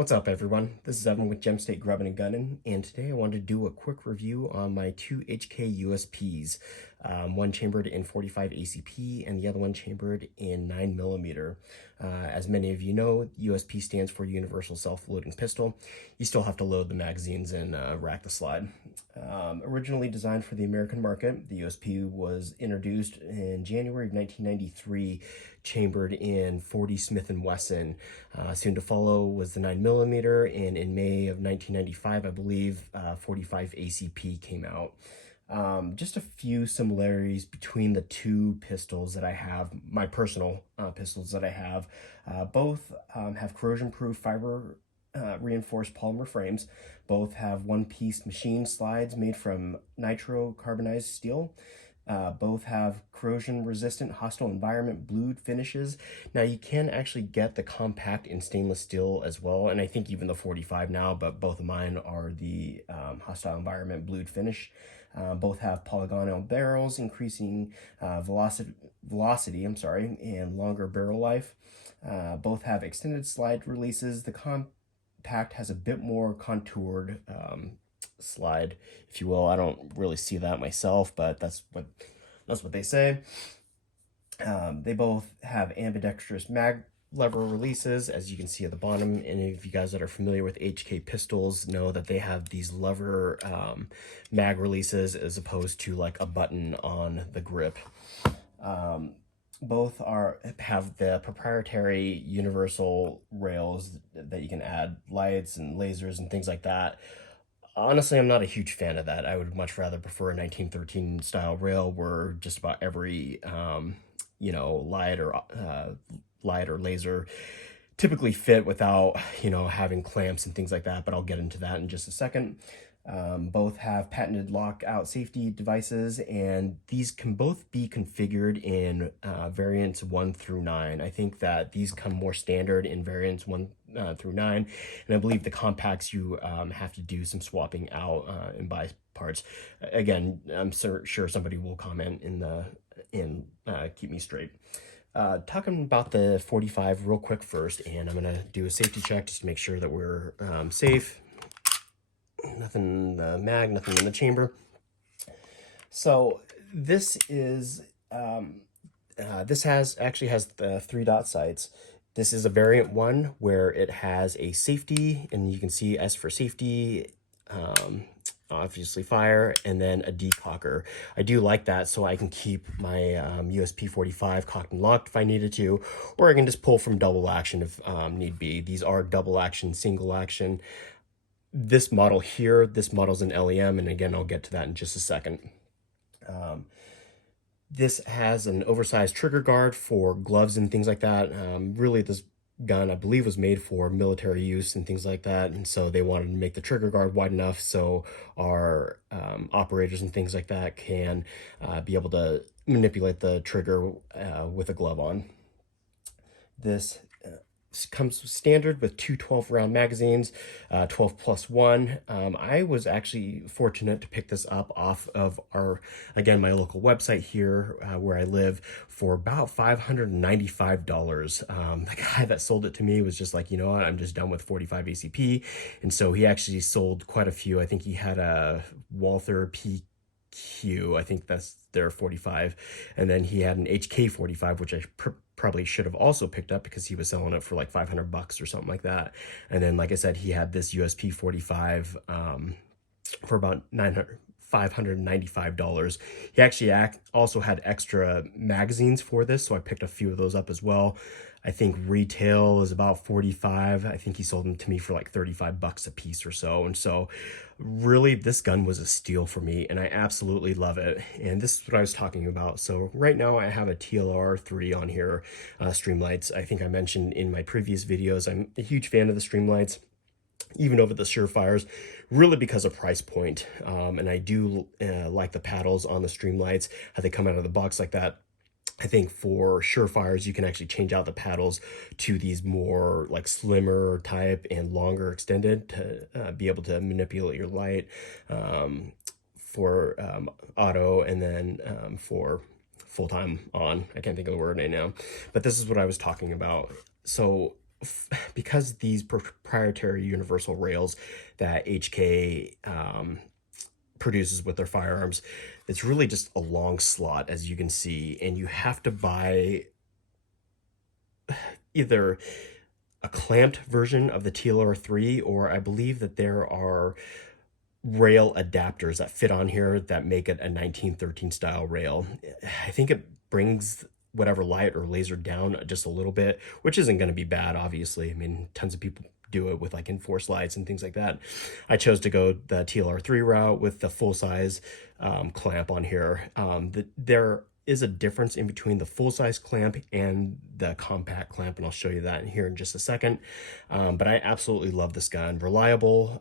What's up, everyone? This is Evan with Gem State Grubbin and Gunnin, and today I wanted to do a quick review on my two HK USPs, one chambered in 45 ACP and the other one chambered in 9mm. As many of you know, USP stands for Universal Self-Loading Pistol. You still have to load the magazines and rack the slide. Originally designed for the American market, the USP was introduced in January of 1993, chambered in 40 Smith & Wesson. Soon to follow was the 9mm, and in May of 1995, I believe, 45 ACP came out. Just a few similarities between the two pistols that I have, my personal pistols that I have. Both have corrosion-proof fiber reinforced polymer frames. Both have one-piece machine slides made from nitro-carbonized steel. Both have corrosion-resistant hostile environment blued finishes. Now, you can actually get the compact in stainless steel as well, and I think even the 45 now, but both of mine are the hostile environment blued finish. Both have polygonal barrels, increasing velocity, and longer barrel life. Both have extended slide releases. The compact has a bit more contoured slide, if you will. I don't really see that myself, but that's what they say. They both have ambidextrous mag lever releases, as you can see at the bottom. Any of you guys that are familiar with HK pistols know that they have these lever mag releases as opposed to like a button on the grip. Both have the proprietary universal rails that you can add lights and lasers and things like that. Honestly, I'm not a huge fan of that. I would much rather prefer a 1913 style rail where just about every light or laser typically fit without having clamps and things like that, but I'll get into that in just a second. Both have patented lockout safety devices, and these can both be configured in variants 1 through 9. I think that these come more standard in variants 1 through 9, and I believe the compacts you have to do some swapping out and buy parts. Again, I'm sure somebody will comment in keep me straight. Talking about the 45 real quick first, and I'm gonna do a safety check just to make sure that we're safe. Nothing in the mag, nothing in the chamber. So this is actually has the 3-dot sights. This is a variant 1 where it has a safety, and you can see S for safety, obviously fire, and then a decocker. I do like that, so I can keep my USP 45 cocked and locked if I needed to, or I can just pull from double action if need be. These are double action, single action. This model here, this model's an LEM, and again, I'll get to that in just a second. This has an oversized trigger guard for gloves and things like that. Really, this gun, I believe, was made for military use and things like that, and so they wanted to make the trigger guard wide enough so our operators and things like that can be able to manipulate the trigger with a glove on. This comes standard with two 12-round magazines, 12+1. I was actually fortunate to pick this up off of my local website here where I live for about $595. The guy that sold it to me was just like, you know what, I'm just done with 45 ACP. And so he actually sold quite a few. I think he had a Walther PQ, I think that's their 45, and then he had an HK 45, which I probably should have also picked up because he was selling it for like $500 or something like that. And then, like I said, he had this USP 45 for about $595. He actually also had extra magazines for this, so I picked a few of those up as well. I think retail is about 45. I think he sold them to me for like 35 bucks a piece or so. And so really this gun was a steal for me, and I absolutely love it. And this is what I was talking about. So right now I have a TLR3 on here, Streamlights. I think I mentioned in my previous videos, I'm a huge fan of the Streamlights, even over the Surefires, really because of price point. And I do like the paddles on the Streamlights, how they come out of the box like that. I think for Surefires, you can actually change out the paddles to these more like slimmer type and longer extended to be able to manipulate your light for auto, and then for full-time on. I can't think of the word right now, but this is what I was talking about. So because these proprietary universal rails that HK produces with their firearms, it's really just a long slot, as you can see, and you have to buy either a clamped version of the TLR3, or I believe that there are rail adapters that fit on here that make it a 1913 style rail. I think it brings whatever light or laser down just a little bit, which isn't going to be bad, obviously. I mean, tons of people do it with like enforced lights and things like that. I chose to go the TLR3 route with the full size clamp on here. There is a difference in between the full-size clamp and the compact clamp, and I'll show you that in here in just a second. But I absolutely love this gun. Reliable,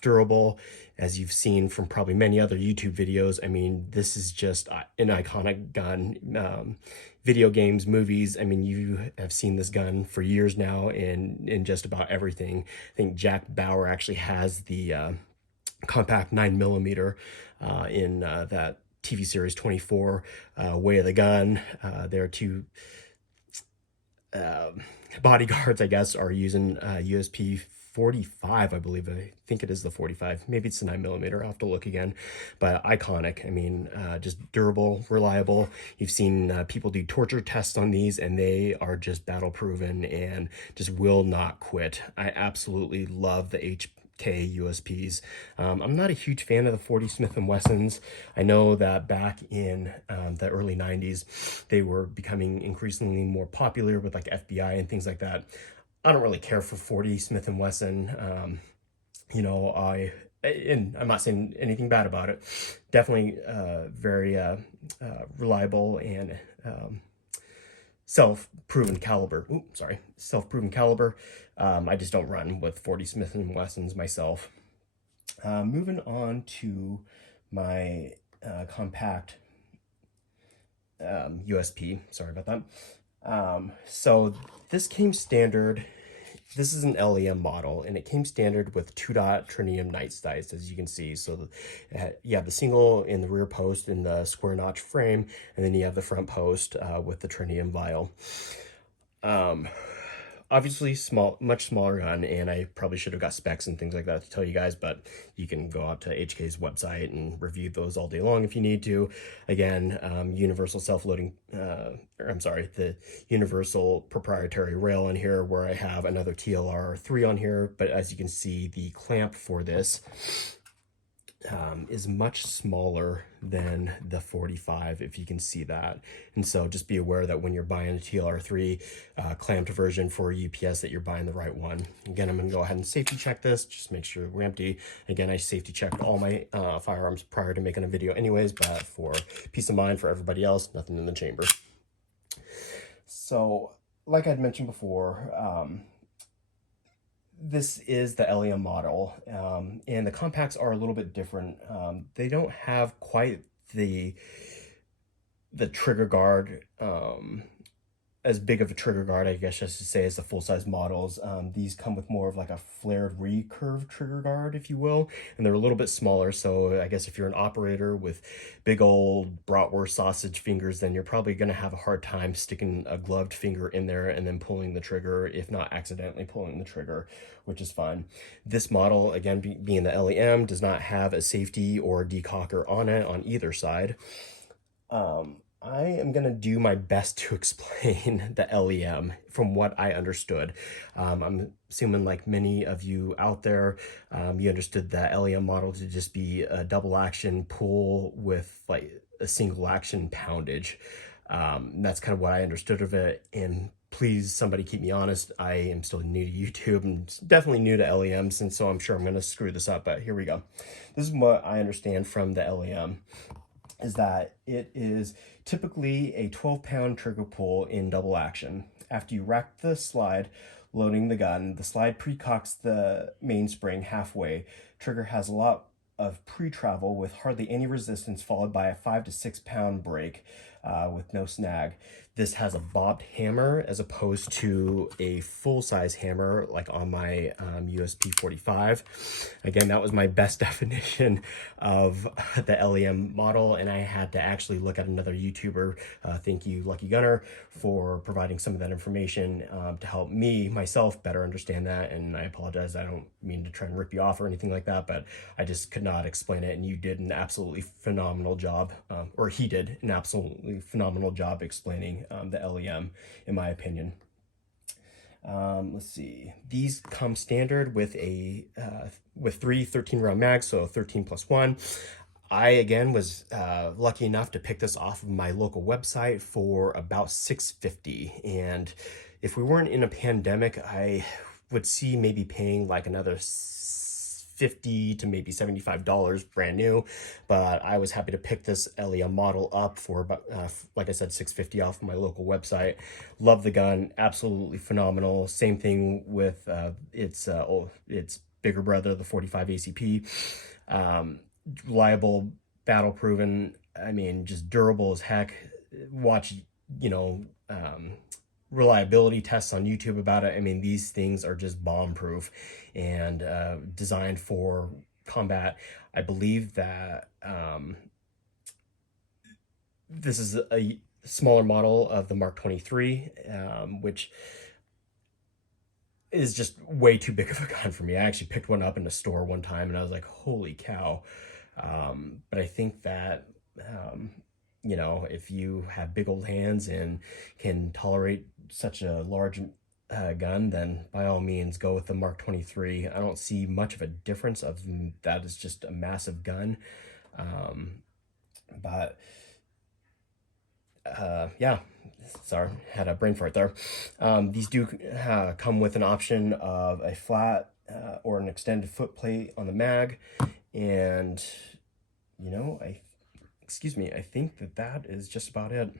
durable, as you've seen from probably many other YouTube videos. I mean, this is just an iconic gun. Video games, movies, I mean, you have seen this gun for years now in just about everything. I think Jack Bauer actually has the compact 9mm in that TV series 24, Way of the Gun. Their two bodyguards, I guess, are using USP 45, I believe. I think it is the 45. Maybe it's the 9mm. I'll have to look again. But iconic. I mean, just durable, reliable. You've seen people do torture tests on these, and they are just battle proven and just will not quit. I absolutely love the USPs. I'm not a huge fan of the 40 Smith & Wessons. I know that back in the early 90s, they were becoming increasingly more popular with like FBI and things like that. I don't really care for 40 Smith & Wesson. You know, and I'm not saying anything bad about it. Definitely very reliable and self-proven caliber. Self-proven caliber. I just don't run with 40 Smith & Wessons myself. Moving on to my compact USP. Sorry about that. So this came standard. This is an LEM model, and it came standard with 2-dot tritium night sights, as you can see. So you have the single in the rear post in the square notch frame, and then you have the front post with the tritium vial. Obviously much smaller gun, and I probably should have got specs and things like that to tell you guys, but you can go out to HK's website and review those all day long if you need to. Again, universal self-loading, the universal proprietary rail on here, where I have another TLR3 on here, but as you can see, the clamp for this is much smaller than the 45, if you can see that. And so just be aware that when you're buying a TLR3 clamped version for UPS, that you're buying the right one. Again, I'm going to go ahead and safety check this, just make sure we're empty. Again, I safety checked all my firearms prior to making a video anyways, but for peace of mind for everybody else, nothing in the chamber. So like I'd mentioned before, this is the LEM model, and the compacts are a little bit different. They don't have quite the trigger guard, as big of a trigger guard, I guess I should say, as the full-size models. These come with more of like a flared recurve trigger guard, if you will, and they're a little bit smaller. So I guess if you're an operator with big old bratwurst sausage fingers, then you're probably going to have a hard time sticking a gloved finger in there and then pulling the trigger, if not accidentally pulling the trigger, which is fine. This model, again, being the LEM, does not have a safety or decocker on it on either side. I am going to do my best to explain the LEM from what I understood. I'm assuming, like many of you out there, you understood the LEM model to just be a double action pull with like a single action poundage. That's kind of what I understood of it. And please, somebody keep me honest. I am still new to YouTube and definitely new to LEMs, and so I'm sure I'm going to screw this up, but here we go. This is what I understand from the LEM. Is that it is typically a 12-pound trigger pull in double action. After you rack the slide, loading the gun, the slide pre-cocks the mainspring halfway. Trigger has a lot of pre-travel with hardly any resistance, followed by a 5 to 6 pound break with no snag. this has a bobbed hammer as opposed to a full-size hammer like on my USP 45. Again, that was my best definition of the LEM model, and I had to actually look at another YouTuber, thank you Lucky Gunner, for providing some of that information to help me myself better understand that. And I apologize, I don't mean to try and rip you off or anything like that, but I just could not explain it, and you did an absolutely phenomenal job, or he did an absolutely phenomenal job explaining the LEM, in my opinion. Let's see. These come standard with a with three 13-round mags, so 13 plus 1. I again was lucky enough to pick this off of my local website for about $6.50, and if we weren't in a pandemic, I would see maybe paying like another $50 to maybe $75 brand new, but I was happy to pick this LEM model up for about like I said, $6.50 off my local website. Love the gun, absolutely phenomenal. Same thing with its bigger brother, the 45 ACP. Reliable, battle proven, I mean, just durable as heck. Watch, you know, reliability tests on YouTube about it. I mean, these things are just bomb proof and designed for combat. I believe that this is a smaller model of the Mark 23, which is just way too big of a gun for me. I actually picked one up in a store one time and I was like, holy cow. But I think that you know, if you have big old hands and can tolerate such a large gun, then by all means go with the Mark 23. I don't see much of a difference of that. Is just a massive gun. But yeah, sorry, had a brain fart there. These do come with an option of a flat or an extended foot plate on the mag, and you know, excuse me, I think that that is just about it.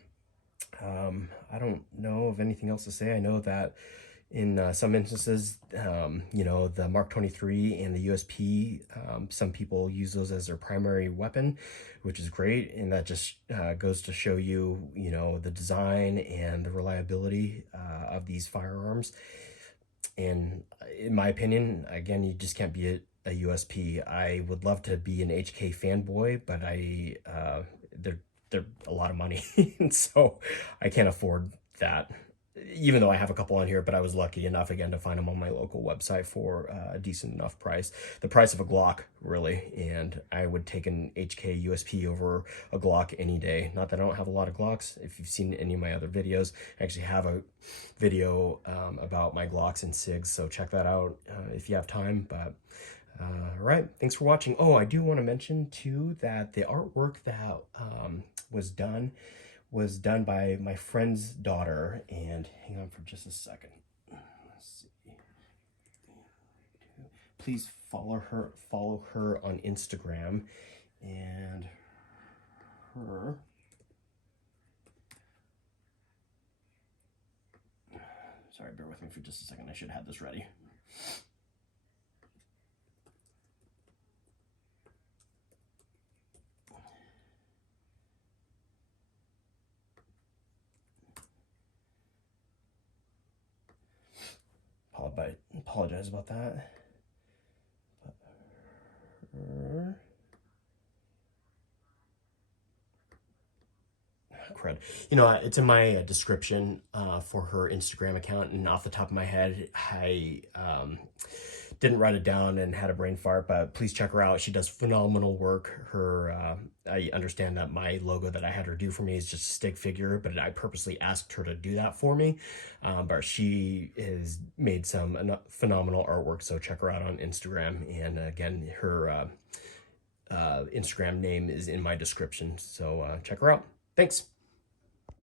I don't know of anything else to say. I know that in some instances, you know, the Mark 23 and the USP, some people use those as their primary weapon, which is great. And that just goes to show you, you know, the design and the reliability of these firearms. And in my opinion, again, you just can't be a USP. I would love to be an HK fanboy, but they're a lot of money, and so I can't afford that. Even though I have a couple on here, but I was lucky enough again to find them on my local website for a decent enough price, the price of a Glock, really. And I would take an HK USP over a Glock any day. Not that I don't have a lot of Glocks. If you've seen any of my other videos, I actually have a video about my Glocks and SIGs, so check that out if you have time. But all right, thanks for watching. Oh, I do want to mention too that the artwork that was done by my friend's daughter. And hang on for just a second. Let's see. Please follow her on Instagram, and her sorry, bear with me for just a second. I should have this ready. Apologize about that. Crud. You know, it's in my description for her Instagram account, and off the top of my head, I didn't write it down and had a brain fart, but please check her out. She does phenomenal work. I understand that my logo that I had her do for me is just a stick figure, but I purposely asked her to do that for me. But she has made some phenomenal artwork, so check her out on Instagram. And again, her Instagram name is in my description, so check her out. Thanks.